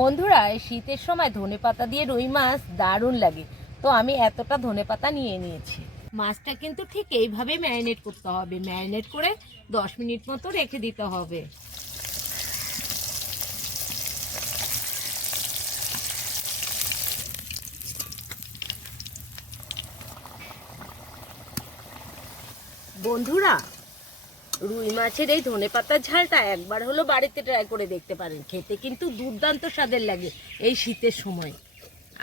বন্ধুরা, এই শীতের সময় ধনে পাতা দিয়ে রুই মাছ দারুণ লাগে। তো আমি এতটা ধনে পাতা নিয়ে নিয়েছি। মাছটা কিন্তু ঠিক এইভাবে ম্যারিনেট করতে হবে। ম্যারিনেট করে দশ মিনিট মতো রেখে দিতে হবে। বন্ধুরা রুই মাছের এই ধনে পাতার ঝালটা একবার হলো বাড়িতে ট্রাই করে দেখতে পারেন। খেতে কিন্তু দুর্দান্ত স্বাদের লাগে এই শীতের সময়।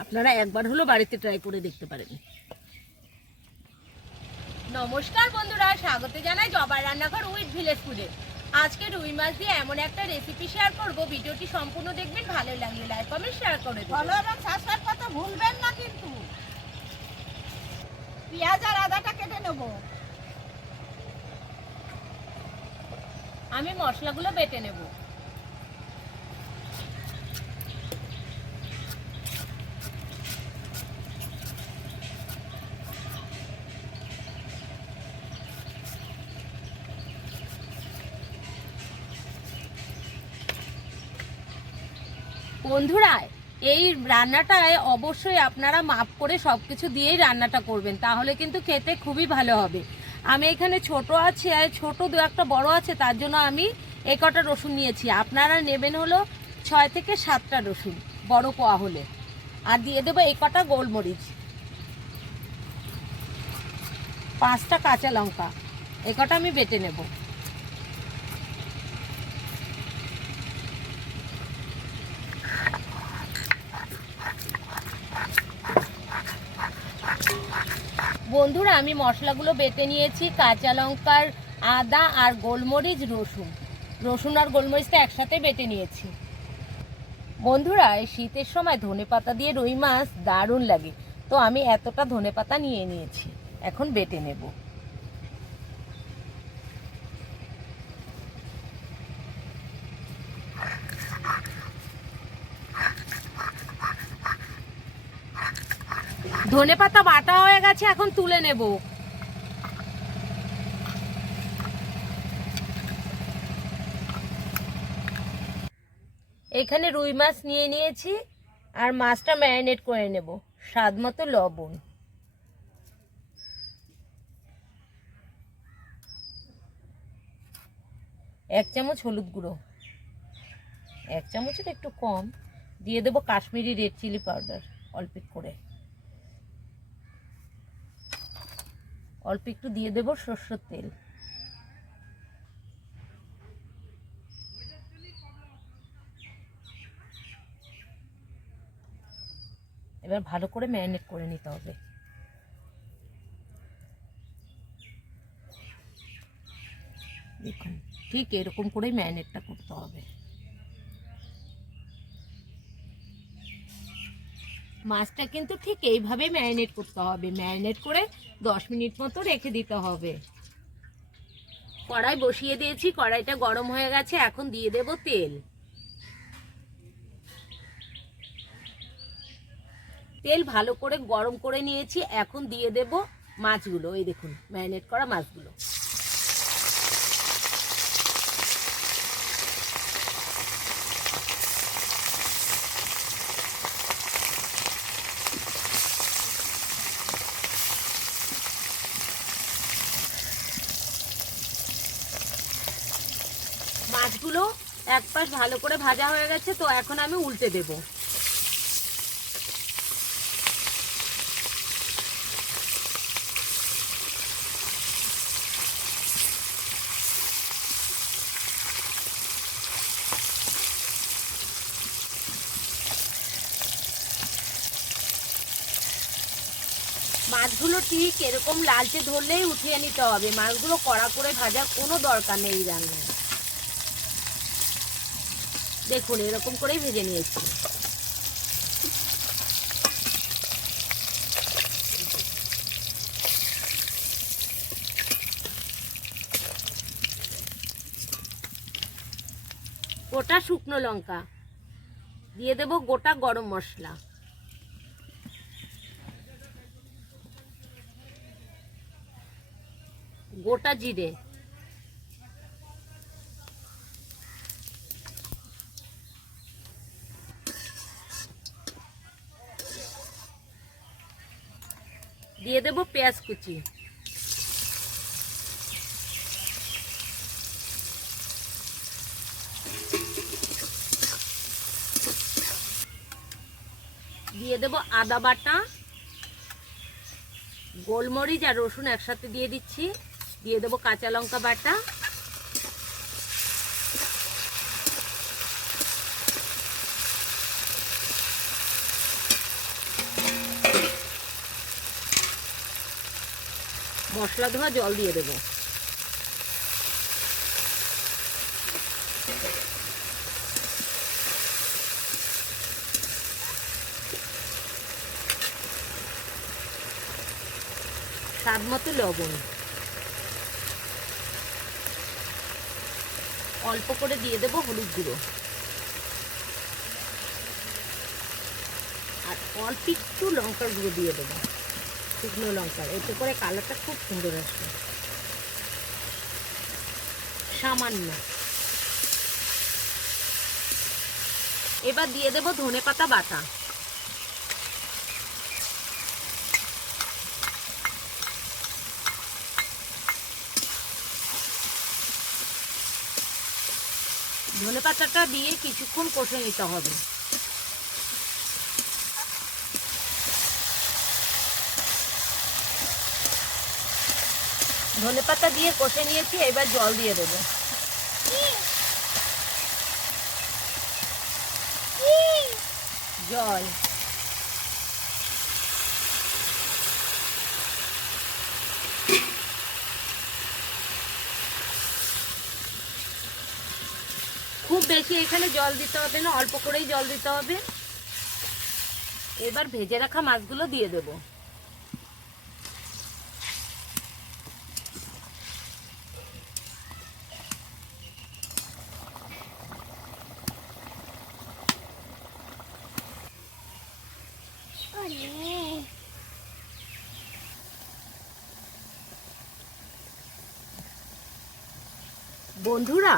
আপনারা একবার হলো বাড়িতে ট্রাই করে দেখতে পারেন। নমস্কার বন্ধুরা, স্বাগত জানাই জবার রান্নাঘর উইথ ভিলেজ ফুডে। আজকে রুই মাছ দিয়ে এমন একটা রেসিপি শেয়ার করব। ভিডিওটি সম্পূর্ণ দেখবেন, ভালো লাগলে লাইক কমেন্ট শেয়ার করে ফলো এবং সাবস্ক্রাইব করতে ভুলবেন না কিন্তু। পেঁয়াজ আর আদাটা কেটে নেব। আমি মশলাগুলো বেটে নেব। বন্ধুরা, এই রান্নাটায় অবশ্যই আপনারা মাপ করে সব কিছু দিয়েই রান্নাটা করবেন, তাহলে কিন্তু খেতে খুবই ভালো হবে। আমি এখানে ছোট আছে আর ছোট দু একটা বড় আছে, তার জন্য আমি এ কটা রসুন নিয়েছি। আপনারা নেবেন হলো ছয় থেকে সাতটা রসুন, বড় কোয়া হলে। আর দিয়ে দেবো এই কটা গোলমরিচ। পাঁচটা কাঁচা লঙ্কা, এ কটা আমি বেটে নেব। বন্ধুরা, আমি মশলাগুলো বেটে নিয়েছি, কাঁচা লঙ্কার আদা আর গোলমরিচ, রসুন। রসুন আর গোলমরিচটা একসাথে বেটে নিয়েছি। বন্ধুরা, এই শীতের সময় ধনে পাতা দিয়ে রুই মাছ দারুণ লাগে। তো আমি এতটা ধনে পাতা নিয়ে নিয়েছি, এখন বেটে নেব। ধনে পাতা বাটা হয়ে গেছে, এখন তুলে নেব। এখানে রুই মাছ নিয়ে নিয়েছি, আর মাছটা ম্যারিনেট করে নেব, স্বাদ মতো লবণ। এক চামচ হলুদ গুঁড়ো, এক চামচের একটু কম, দিয়ে দেবো কাশ্মীরি রেড চিলি পাউডার, অল্প করে। অল্প একটু দিয়ে দেবো সর্ষের তেল। এবার ভালো করে ম্যারিনেট করে নিতে হবে। দেখুন, ঠিক এরকম করেই ম্যারিনেটটা করতে হবে। মাছটা কিন্তু ঠিক এইভাবে ম্যারিনেট করতে হবে। ম্যারিনেট করে দশ মিনিট মতো রেখে দিতে হবে। কড়াই বসিয়ে দিয়েছি, কড়াইটা গরম হয়ে গেছে, এখন দিয়ে দেব তেল। তেল ভালো করে গরম করে নিয়েছি, এখন দিয়ে দেব মাছগুলো। এই দেখুন, ম্যারিনেট করা মাছগুলো মাছগুলো এক পাশ ভালো করে ভাজা হয়ে গেছে, তো এখন আমি উল্টে দেব। মাছগুলো ঠিক এরকম লালচে ধরলেই উঠিয়ে নিতে হবে। মাছগুলো কড়া করে ভাজার কোনো দরকার নেই রান্নায়। দেখুন, এরকম করেই ভেজে নিয়েছি। গোটা শুকনো লঙ্কা। দিয়ে দেব গোটা গরম মশলা। গোটা জিরে। দিয়ে দেব পেঁয়াজ কুচি। দিয়ে দেব আদা বাটা, গোলমরিচ আর রসুন একসাথে দিয়ে দিচ্ছি। দিয়ে দেব কাঁচা লঙ্কা বাটা। মশলা ধোয়া, জল দিয়ে দেবো। স্বাদ মতো লবণ। অল্প করে দিয়ে দেবো হলুদ গুঁড়ো। আর অল্প একটু লঙ্কার গুঁড়ো দিয়ে দেবো। শুকনো লঙ্কার। এতে করে কালারটা খুব সুন্দর আসবে। সামান্য। এবার দিয়ে দেবো ধনে পাতা বাটা। ধনে পাতাটা দিয়ে কিছুক্ষণ কষে নিতে হবে। ধনে পাতা দিয়ে কষে নিয়েছি, এবার জল দিয়ে দেবো। জল। খুব বেশি এখানে জল দিতে হবে না, অল্প করেই জল দিতে হবে। এবার ভেজে রাখা মাছগুলো দিয়ে দেব। বন্ধুরা,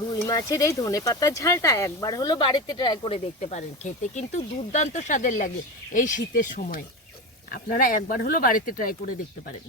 রুই মাছের এই ধনে পাতার ঝালটা একবার হলো বাড়িতে ট্রাই করে দেখতে পারেন। খেতে কিন্তু দুর্দান্ত স্বাদের লাগে এই শীতের সময়। আপনারা একবার হলো বাড়িতে ট্রাই করে দেখতে পারেন।